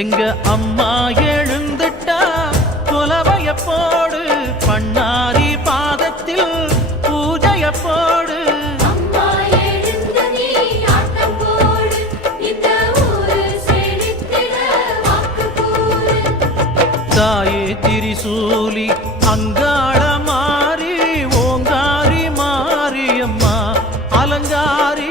எங்க அம்மா எழுந்துட்டா குலவைய போடு பண்ணாரி பாதத்தில் பூஜைய போடு. தாயே திரிசூலி அங்காள மாறி ஓங்காரி மாரியம்மா அலங்காரி